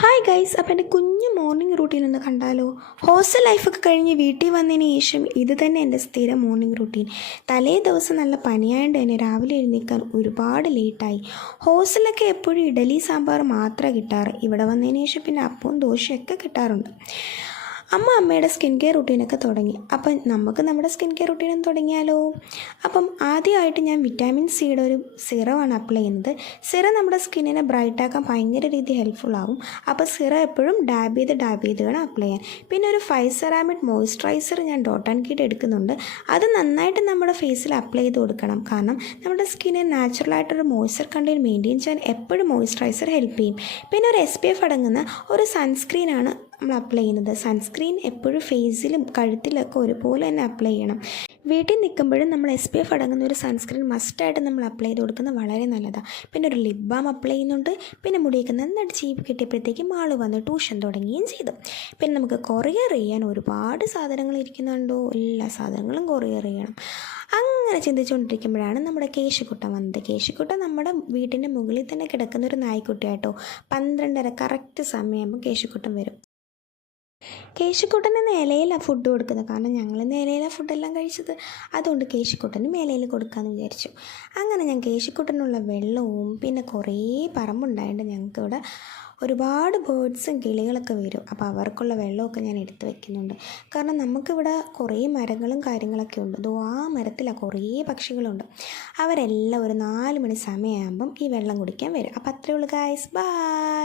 Hi guys, അപ്പോൾ എൻ്റെ കുഞ്ഞ് മോർണിംഗ് റൂട്ടീൻ ഒന്ന് കണ്ടാലോ. ഹോസ്റ്റൽ ലൈഫൊക്കെ കഴിഞ്ഞ് വീട്ടിൽ വന്നതിന് ശേഷം ഇത് തന്നെ എൻ്റെ സ്ഥിരം മോർണിംഗ് റൂട്ടീൻ. തലേ ദിവസം നല്ല പനിയായതുകൊണ്ട് തന്നെ രാവിലെ എഴുന്നേൽക്കാൻ ഒരുപാട് ലേറ്റായി. ഹോസ്റ്റലിലൊക്കെ എപ്പോഴും ഇഡലി സാമ്പാർ മാത്രമേ കിട്ടാറ്. ഇവിടെ വന്നതിന് ശേഷം പിന്നെ അപ്പവും ദോശയൊക്കെ കിട്ടാറുണ്ട്. അമ്മയുടെ സ്കിൻ കെയർ റുട്ടീനൊക്കെ തുടങ്ങി. അപ്പം നമുക്ക് നമ്മുടെ സ്കിൻ കെയർ റുട്ടീനും തുടങ്ങിയാലോ. അപ്പം ആദ്യമായിട്ട് ഞാൻ വിറ്റാമിൻ സിയുടെ ഒരു സിറമാണ് അപ്ലൈ ചെയ്യുന്നത്. സിറം നമ്മുടെ സ്കിന്നിനെ ബ്രൈറ്റാക്കാൻ ഭയങ്കര രീതിയിൽ ഹെൽപ്ഫുള്ളാകും. അപ്പോൾ സിറം എപ്പോഴും ഡാബ് ചെയ്ത് വേണം അപ്ലൈ ചെയ്യാൻ. പിന്നെ ഒരു 5 സെറാമിഡ് മോയ്സ്ചറൈസർ ഞാൻ ഡോട്ട് ആൻഡ് കീഡ് എടുക്കുന്നുണ്ട്. അത് നന്നായിട്ട് നമ്മുടെ ഫേസിൽ അപ്ലൈ ചെയ്ത് കൊടുക്കണം. കാരണം നമ്മുടെ സ്കിന്നിന് നാച്ചുറലായിട്ടൊരു മോയ്സ്ചർ കണ്ടന്റ് മെയിൻറ്റെയിൻ ചെയ്യാൻ എപ്പോഴും മോയ്സ്ചറൈസർ ഹെൽപ്പ് ചെയ്യും. പിന്നെ ഒരു SPF അടങ്ങുന്ന ഒരു സൺസ്ക്രീനാണ് നമ്മൾ അപ്ലൈ ചെയ്യുന്നത്. സൺസ്ക്രീൻ എപ്പോഴും ഫേസിലും കഴുത്തിലൊക്കെ ഒരുപോലെ തന്നെ അപ്ലൈ ചെയ്യണം. വീട്ടിൽ നിൽക്കുമ്പോഴും നമ്മൾ SPF അടങ്ങുന്ന ഒരു സൺസ്ക്രീൻ മസ്റ്റായിട്ട് നമ്മൾ അപ്ലൈ ചെയ്ത് കൊടുക്കുന്നത് വളരെ നല്ലതാണ്. പിന്നെ ഒരു ലിപ് ബാം അപ്ലൈ ചെയ്യുന്നുണ്ട്. പിന്നെ മുടിയൊക്കെ നന്നായിട്ട് ചീപ്പ് കിട്ടിയപ്പോഴത്തേക്കും ആൾ വന്ന് ട്യൂഷൻ തുടങ്ങുകയും ചെയ്തു. പിന്നെ നമുക്ക് കൊറിയർ ചെയ്യാൻ ഒരുപാട് സാധനങ്ങൾ ഇരിക്കുന്നുണ്ടോ, എല്ലാ സാധനങ്ങളും കൊറിയർ ചെയ്യണം. അങ്ങനെ ചിന്തിച്ചുകൊണ്ടിരിക്കുമ്പോഴാണ് നമ്മുടെ കേശുക്കുട്ടൻ വന്നത്. കേശുക്കുട്ടൻ നമ്മുടെ വീട്ടിൻ്റെ മുകളിൽ തന്നെ കിടക്കുന്ന ഒരു നായ്ക്കുട്ടിയാട്ടോ. 12:30 കറക്റ്റ് സമയമാകുമ്പോൾ കേശുക്കുട്ടൻ വരും. കേശുക്കുട്ടന് ഇലയിലാണ് ഫുഡ് കൊടുക്കുന്നത്. കാരണം ഞങ്ങൾ ഇലയിലാണ് ഫുഡെല്ലാം കഴിച്ചത്. അതുകൊണ്ട് കേശുക്കുട്ടന് ഇലയിൽ കൊടുക്കാമെന്ന് വിചാരിച്ചു. അങ്ങനെ ഞാൻ കേശുക്കുട്ടനുള്ള വെള്ളവും പിന്നെ കുറേ പറമ്പുണ്ടായതുകൊണ്ട് ഞങ്ങൾക്കിവിടെ ഒരുപാട് ബേർഡ്സും കിളികളൊക്കെ വരും. അപ്പോൾ അവർക്കുള്ള വെള്ളമൊക്കെ ഞാൻ എടുത്ത് വെക്കുന്നുണ്ട്. കാരണം നമുക്കിവിടെ കുറേ മരങ്ങളും കാര്യങ്ങളൊക്കെ ഉണ്ട്. ആ മരത്തിലാണ് കുറേ പക്ഷികളുണ്ട്. അവരെല്ലാം ഒരു 4 മണി സമയമാകുമ്പം ഈ വെള്ളം കുടിക്കാൻ വരും. അപ്പോൾ അത്രയേ ഉള്ളൂ ഗായ്സ്, ബൈ.